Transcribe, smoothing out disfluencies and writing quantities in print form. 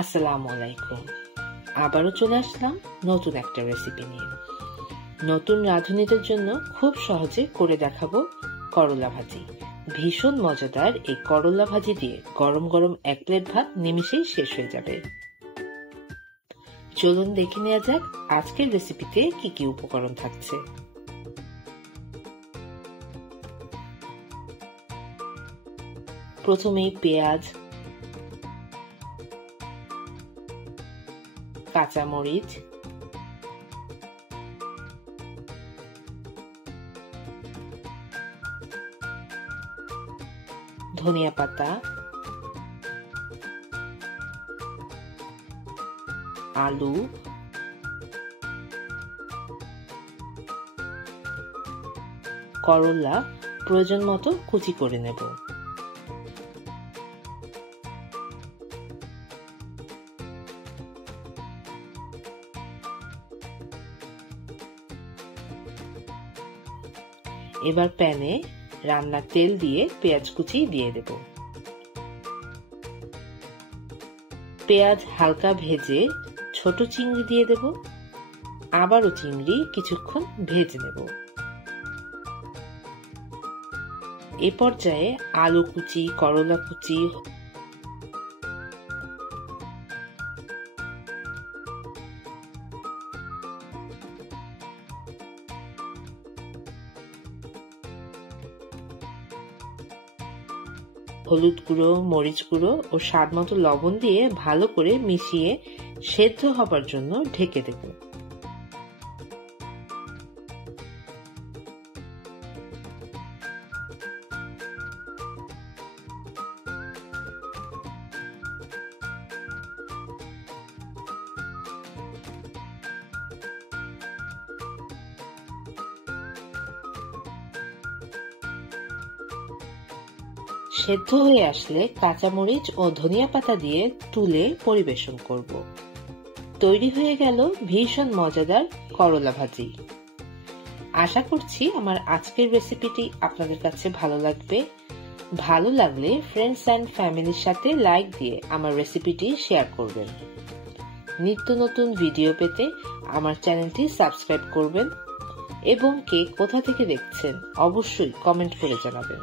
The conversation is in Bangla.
আসসালামু আলাইকুম। আবারও চলে আসলাম নতুন একটা রেসিপি নিয়ে। নতুন রাঁধুনিদের জন্য খুব সহজে করে দেখাবো করলা ভাজি। ভীষণ মজাদার এই করলা ভাজি দিয়ে গরম গরম এক প্লেট ভাত নিমিষেই শেষ হয়ে যাবে। চলুন দেখে নেওয়া যাক আজকের রেসিপিতে কি কি উপকরণ থাকছে। প্রথমেই পেঁয়াজ, কাঁচামরিচ, ধনিয়া পাতা, আলু, করলা প্রয়োজন মতো কুচি করে নেব। এবার প্যানে রান্নার তেল দিয়ে পেঁয়াজ কুচি দিয়ে দেব। পেঁয়াজ হালকা ভেজে ছোট চিংড়ি দিয়ে দেব। আবারও চিংড়ি কিছুক্ষণ ভেজে নেব। এ পর্যায়ে আলু কুচি, করলা কুচি, হলুদ গুঁড়ো, মরিচ গুঁড়ো ও স্বাদ মতো লবণ দিয়ে ভালো করে মিশিয়ে সেদ্ধ হবার জন্য ঢেকে দেব। সেদ্ধ হয়ে আসলে কাঁচামরিচ ও ধনিয়া পাতা দিয়ে তুলে পরিবেশন করব। তৈরি হয়ে গেল ভীষণ মজাদার করলা ভাজি। আশা করছি আমার আজকের রেসিপিটি আপনাদের কাছে ভালো লাগবে। ভালো লাগলে ফ্রেন্ডস অ্যান্ড ফ্যামিলির সাথে লাইক দিয়ে আমার রেসিপিটি শেয়ার করবেন। নিত্য নতুন ভিডিও পেতে আমার চ্যানেলটি সাবস্ক্রাইব করবেন এবং কে কোথা থেকে দেখছেন অবশ্যই কমেন্ট করে জানাবেন।